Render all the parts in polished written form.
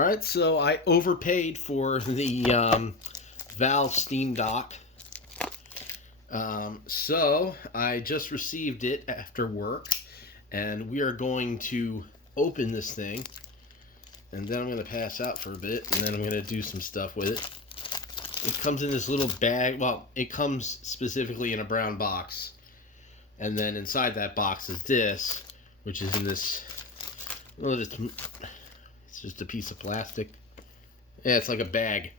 Alright, so I overpaid for the Valve Steam Dock. So I just received it after work, and we are going to open this thing, and then I'm going to pass out for a bit, and then I'm going to do some stuff with it. It comes in this little bag. Well, it comes specifically in a brown box, and then inside that box is this, which is in this. Well, it's just a piece of plastic. Yeah, it's like a bag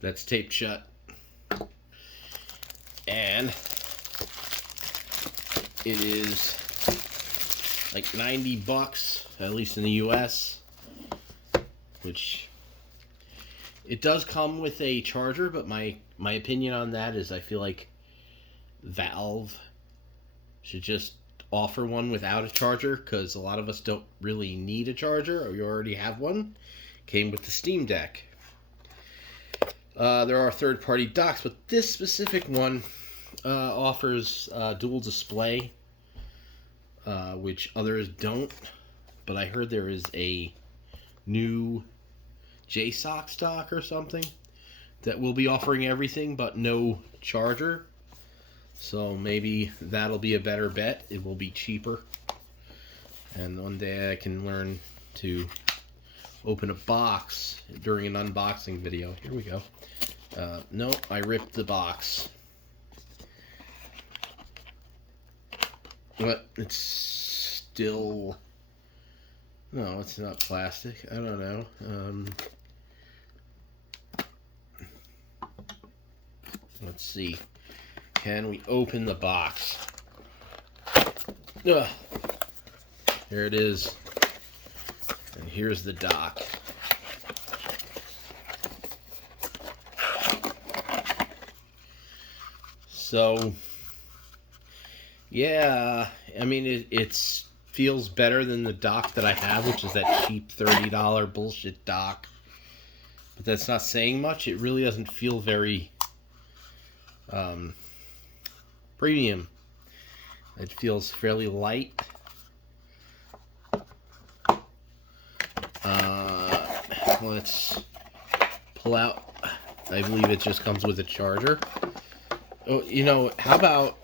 that's taped shut. And it is like $90, at least in the US, which it does come with a charger, but my opinion on that is I feel like Valve should just offer one without a charger, because a lot of us don't really need a charger, or you already have one. Came with the Steam Deck. There are third-party docks, but this specific one offers dual display, which others don't. But I heard there is a new JSOC dock or something that will be offering everything but no charger. So maybe that'll be a better bet. It will be cheaper. And one day I can learn to open a box during an unboxing video. Here we go. No, I ripped the box. But it's still... No, it's not plastic. I don't know. Let's see. Can we open the box? Ugh. Here it is. And here's the dock. So, yeah, I mean, it feels better than the dock that I have, which is that cheap $30 bullshit dock. But that's not saying much. It really doesn't feel very premium. It feels fairly light. Let's pull out. I believe it just comes with a charger. Oh, you know, how about,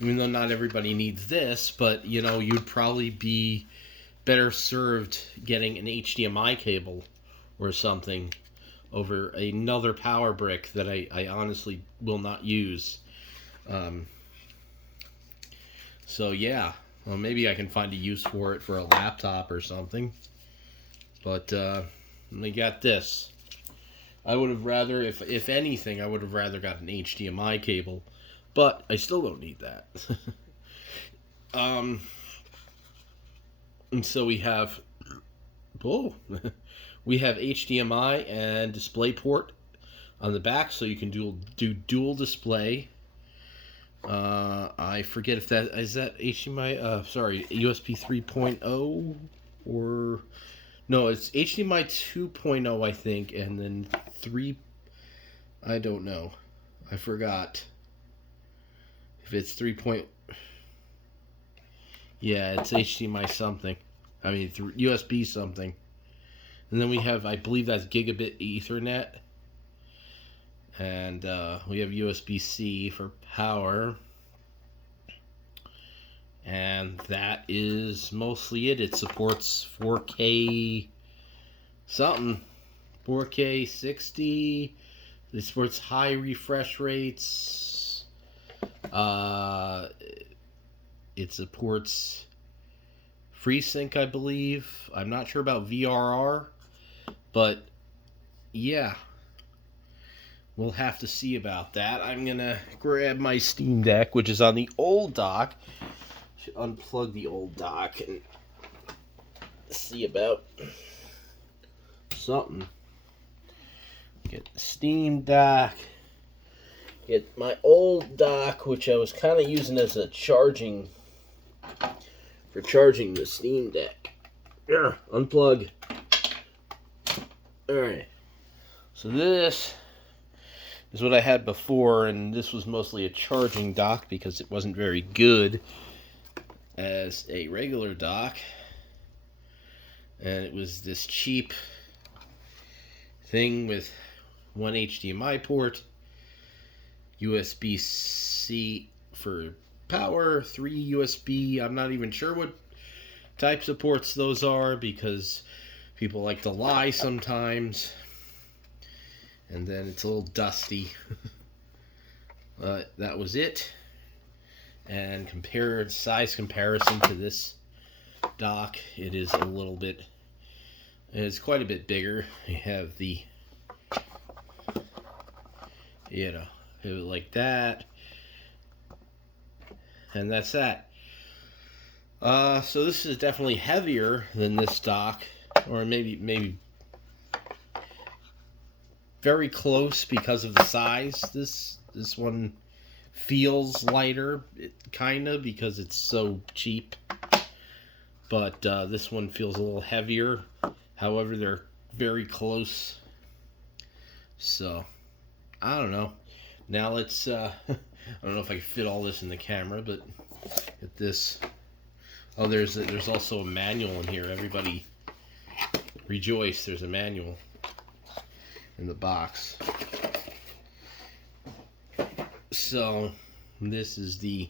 even though not everybody needs this, but, you know, you'd probably be better served getting an HDMI cable or something over another power brick that I honestly will not use. So, yeah. Well, maybe I can find a use for it for a laptop or something. But, we got this. I would have rather, if anything, I would have rather got an HDMI cable. But I still don't need that. And so we have... Oh! We have HDMI and DisplayPort on the back, so you can do dual display. I forget if that is that HDMI. Sorry, USB 3.0 or no, it's HDMI 2.0, I think, and then 3. I don't know. I forgot if it's 3. Yeah, it's HDMI something. I mean, USB something. And then we have, I believe that's Gigabit Ethernet. And we have USB-C for power. And that is mostly it. It supports 4K something. 4K 60. It supports high refresh rates. It supports FreeSync, I believe. I'm not sure about VRR. But, yeah. We'll have to see about that. I'm going to grab my Steam Deck, which is on the old dock. Should unplug the old dock and see about something. Get the Steam Deck. Get my old dock, which I was kind of using as a charging... for charging the Steam Deck. Here, unplug. Alright. So this is what I had before, and this was mostly a charging dock because it wasn't very good as a regular dock. and it was this cheap thing with one HDMI port, USB-C for power, 3 USB. I'm not even sure what types of ports those are because people like to lie sometimes. And then it's a little dusty. That was it. And size comparison to this dock, it is quite a bit bigger. You have the, like that. And that's that. So this is definitely heavier than this dock, or maybe very close because of the size. This one feels lighter, kind of, because it's so cheap. But this one feels a little heavier. However, they're very close. So, I don't know. Now let's, I don't know if I can fit all this in the camera, but at this. Oh, there's also a manual in here. Everybody rejoice, there's a manual in the box. So, this is the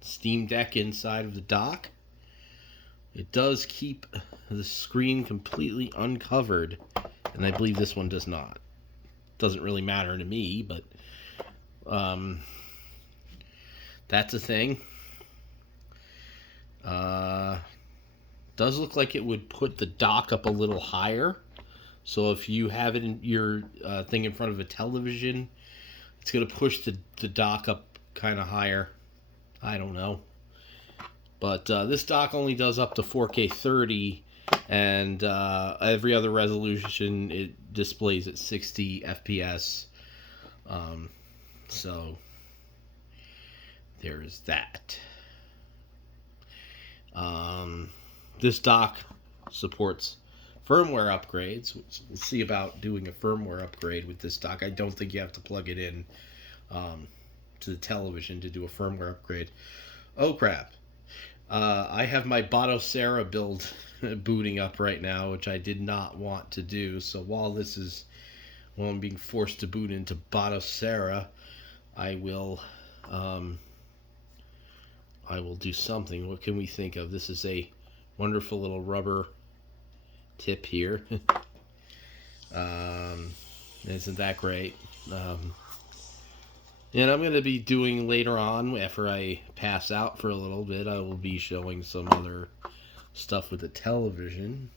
Steam Deck inside of the dock. It does keep the screen completely uncovered, and I believe this one does not. Doesn't really matter to me, but that's a thing. Does look like it would put the dock up a little higher. So if you have it in your thing in front of a television, it's going to push the dock up kind of higher. I don't know. But this dock only does up to 4K 30, and every other resolution it displays at 60 FPS. So there's that. This dock supports firmware upgrades. We'll see about doing a firmware upgrade with this dock. I don't think you have to plug it in to the television to do a firmware upgrade. Oh crap. I have my Batocera build booting up right now, which I did not want to do. So while I'm being forced to boot into Batocera, I will do something. What can we think of? This is a wonderful little rubber tip here. Isn't that great? And I'm going to be doing later on, after I pass out for a little bit, I will be showing some other stuff with the television.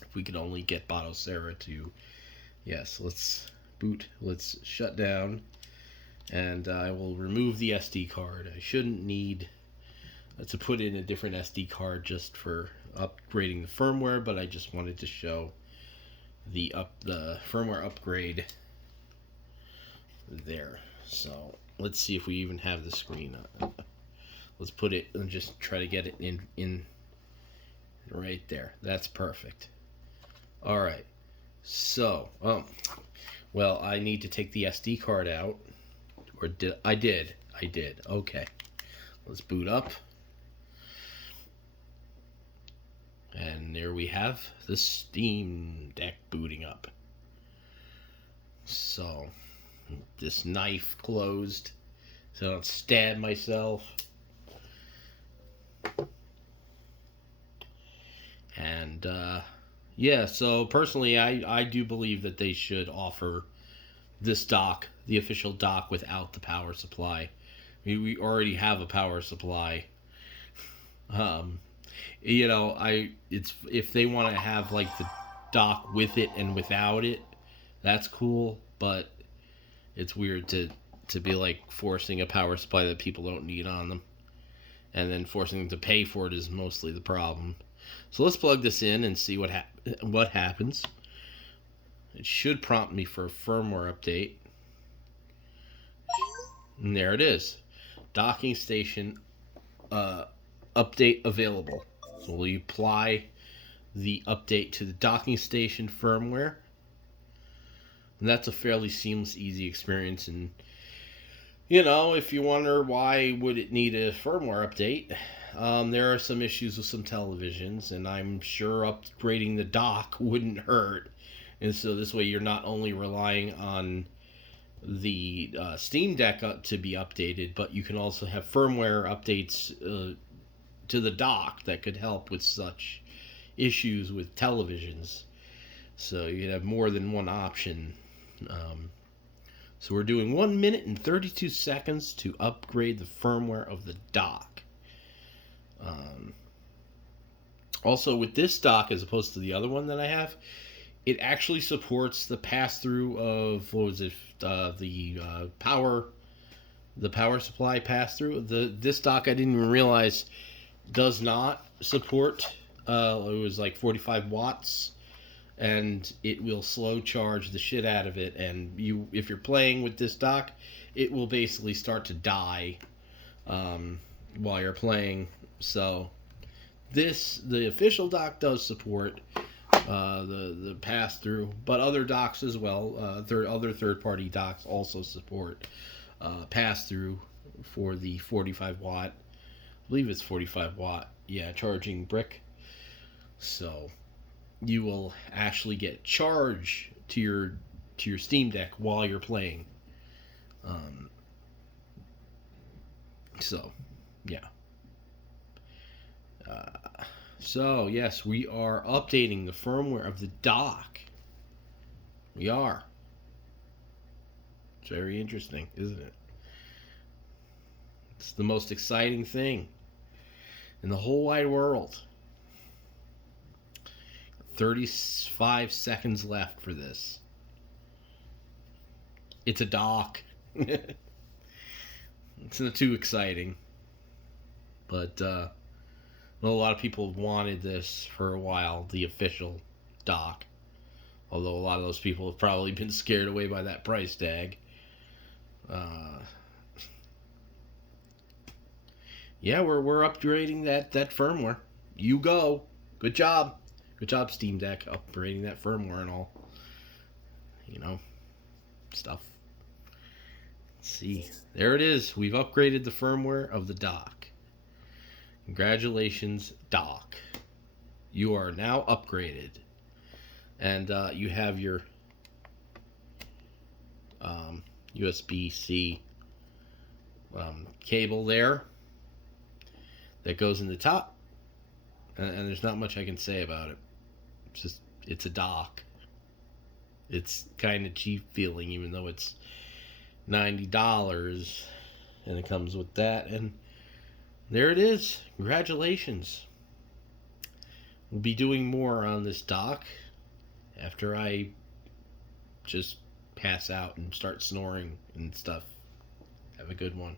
If we could only get Batocera to... Yes, let's boot. Let's shut down. And I will remove the SD card. I shouldn't need to put in a different SD card just for upgrading the firmware, but I just wanted to show the firmware upgrade there. So let's see if we even have the screen on. Let's put it and just try to get it in right there. That's perfect. All right. So, well, I need to take the SD card out. Or did I did. Okay. Let's boot up. And there we have the Steam Deck booting up. So, this knife closed so I don't stab myself. And, yeah, so personally, I do believe that they should offer this dock, the official dock, without the power supply. We already have a power supply. If they want to have like the dock with it and without it, that's cool, but it's weird to be like forcing a power supply that people don't need on them, and then forcing them to pay for it is mostly the problem. So let's plug this in and see what happens. It should prompt me for a firmware update. And there it is. Docking station update available. So we'll apply the update to the docking station firmware. And that's a fairly seamless, easy experience. And, if you wonder why would it need a firmware update, There are some issues with some televisions, and I'm sure upgrading the dock wouldn't hurt. And so this way, you're not only relying on the Steam Deck to be updated, but you can also have firmware updates to the dock that could help with such issues with televisions. So you have more than one option. Um, so we're doing 1 minute and 32 seconds to upgrade the firmware of the dock. Also, with this dock, as opposed to the other one that I have, it actually supports the pass-through of what was it? The power supply pass-through. This dock I didn't even realize does not support. It was like 45 watts, and it will slow charge the shit out of it. And if you're playing with this dock, it will basically start to die while you're playing. So the official dock does support the pass through, but other docks as well. Other third party docks also support pass through for the 45 watt. I believe it's 45 watt. Yeah, charging brick. So you will actually get charge to your Steam Deck while you're playing. So yeah. So yes, we are updating the firmware of the dock. We are. It's very interesting, isn't it? It's the most exciting thing in the whole wide world. 35 seconds left for this. It's a dock. It's not too exciting. But I know a lot of people have wanted this for a while, the official dock. Although a lot of those people have probably been scared away by that price tag. Yeah, we're upgrading that firmware. You go. Good job. Good job, Steam Deck, upgrading that firmware and all. Stuff. Let's see. There it is. We've upgraded the firmware of the dock. Congratulations, dock. You are now upgraded. And you have your USB-C cable there that goes in the top. And there's not much I can say about it. It's a dock. It's kind of cheap feeling, even though it's $90, and it comes with that. And there it is. Congratulations. We'll be doing more on this dock after I just pass out and start snoring and stuff. Have a good one.